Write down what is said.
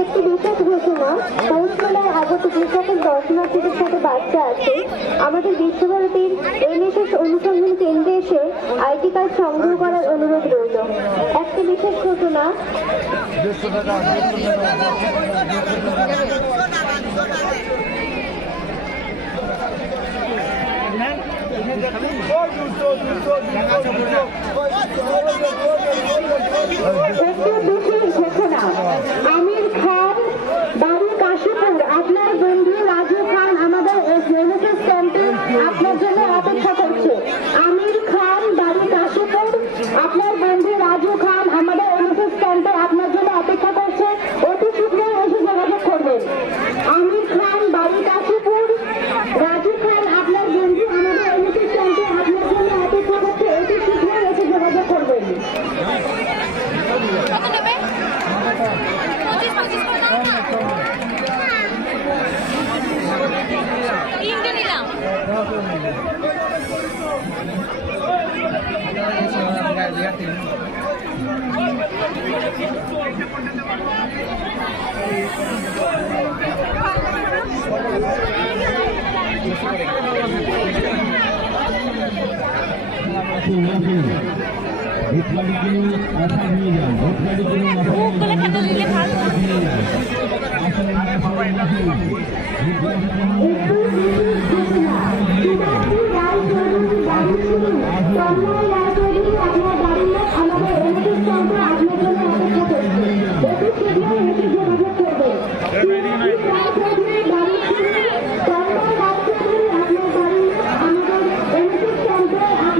একটি বিশেষ ঘোষণা, পৌরসভায় আগত যে সকল দর্শনার্থীদের সাথে বাচ্চা আছে, আমাদের বিশ্বভারতীর এনএসএস অনুসন্ধান কেন্দ্রে এসে আইডি কার্ড সংগ্রহ করার অনুরোধ রইল। একটি বিশেষ ঘোষণা, আমির খান বাড়ি কাশীপুর, আপনার বন্ধু রাজু খান আমাদের এনএসএস ক্যাম্পে আপনার জন্য অপেক্ষা করছে। আমির খান বাড়ি কাশীপুর, আপনার বন্ধু রাজু খান আমাদের এনএসএস ক্যাম্পে আপনার জন্য অপেক্ষা করছে, অতি শীঘ্রই এসে যোগাযোগ করবেন। আমির খান বাড়ি কাশীপুর, রাজু খান আপনার বন্ধু আমাদের এনএসএস ক্যাম্পে আপনার জন্য অপেক্ষা করছে, অতি শীঘ্রই এসে যোগাযোগ করবেন।